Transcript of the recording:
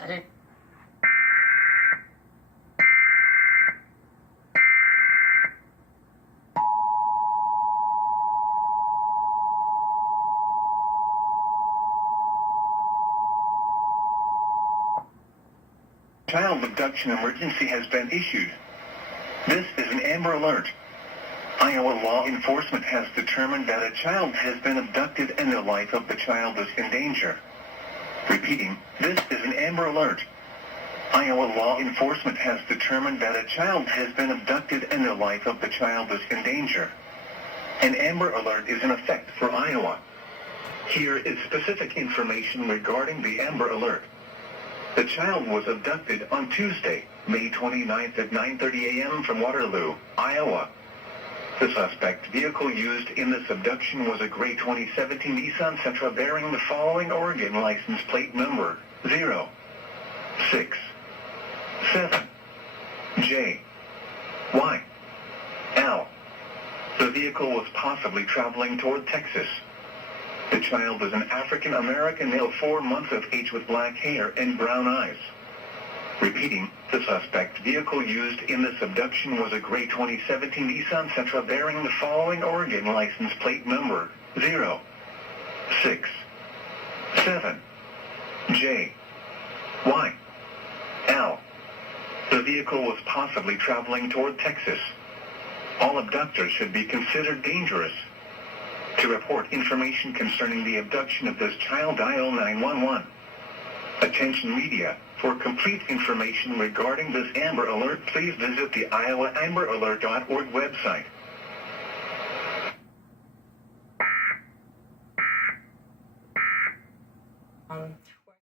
I didn't. Child Abduction Emergency has been issued. This is an Amber Alert. Iowa law enforcement has determined that a child has been abducted and the life of the child is in danger. Repeating, this is an Amber Alert. Iowa law enforcement has determined that a child has been abducted and the life of the child is in danger. An Amber Alert is in effect for Iowa. Here is specific information regarding the Amber Alert. The child was abducted on Tuesday, May 29th at 9:30 a.m. from Waterloo, Iowa. The suspect vehicle used in this abduction was a gray 2017 Nissan Sentra bearing the following Oregon license plate number 067JYL. The vehicle was possibly traveling toward Texas. The child was an African American male 4 months of age with black hair and brown eyes. Repeating, the suspect vehicle used in this abduction was a gray 2017 Nissan Sentra bearing the following Oregon license plate number 067JYL. The vehicle was possibly traveling toward Texas. All abductors should be considered dangerous. To report information concerning the abduction of this child, dial 911. Attention media, for complete information regarding this Amber Alert, please visit the iowaamberalert.org website.